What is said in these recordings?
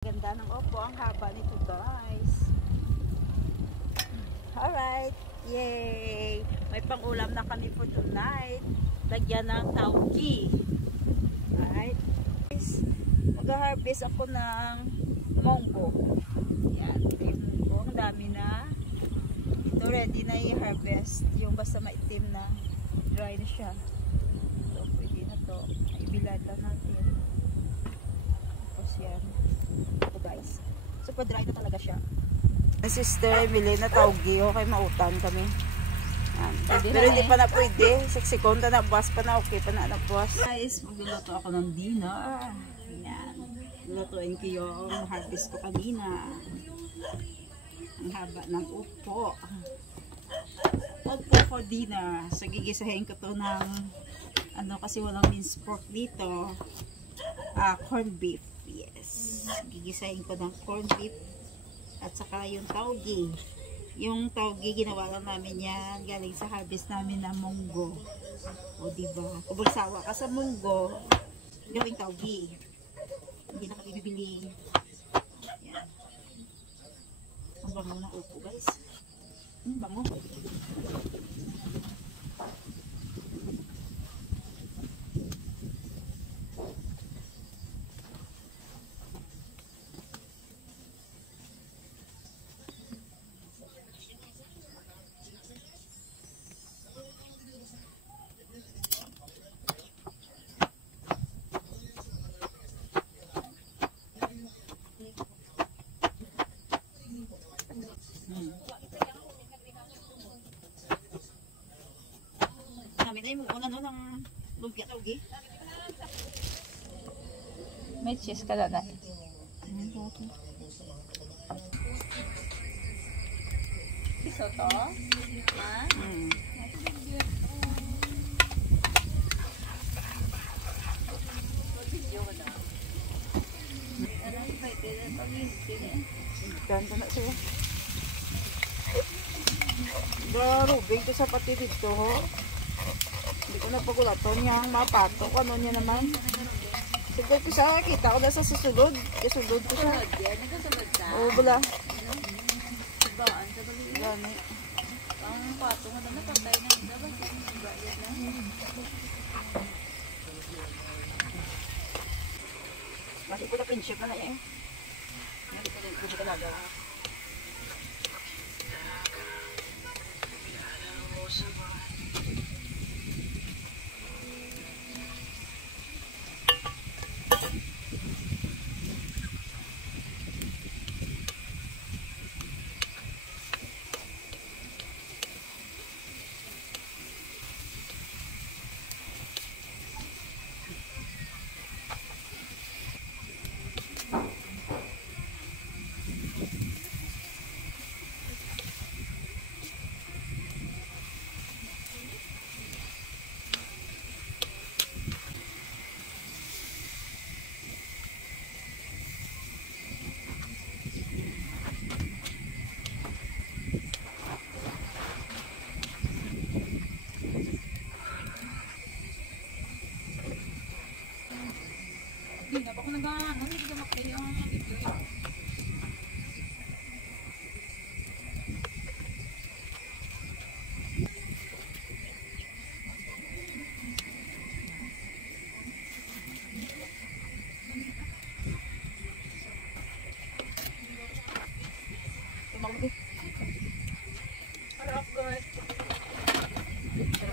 Ganda ng opo, ang haba nito guys. Alright, yay! May pang-ulam na kami for tonight. Lagyan ng tauki. Alright. Mag-harvest ako ng munggo. Yan, ito yung munggo. Ang dami na. Ito ready na i-harvest. Yung basta maitim na. Dry na siya. Ito, pwede na to. Ibilata natin. Tapos yan. Ito guys. Super dry na talaga siya. My sister, bili na taugi. Okay, mautan kami. Yan. Pero hindi pa na pwede. Seksikon na buwas pa na. Okay pa na buwas. Guys, magluluto ako ng dinner. Yan. Lutuin ko yung harvest ko kanina. Ang haba ng upo. Upo for dinner. So, gigisahin ko to ng ano kasi walang minced pork dito. Corned beef. Yes. Gigisahin ko ng corned beef. At saka yung taugi. Yung taugi, ginawa lang namin yan. Galing sa harvest namin na munggo. O diba? Kung magsawa ka sa munggo, gawing taugi. Hindi na kami bibili. Yan. Ang bango na upo guys. Ang bango. Namin na yung una no ng lumpia taugi. May cheese ka na. Piso to? Ha? Ganda na siya. Darubing ko sa pati dito ho. Hindi ko na pagulatan niyang mapatok. Ano niya naman? Siguro ko siya kita ko na sa susunod. Kasunod ko siya. Oo, bala. Ibaan sa bali. Gani. Ang patong na napatay na isa ba? Masih ko na pinship na eh. Hindi ko na pinship na lang. Hindi na ba ako nag-ano? Hindi ka makili ang video.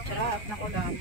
Sarap, naku lang.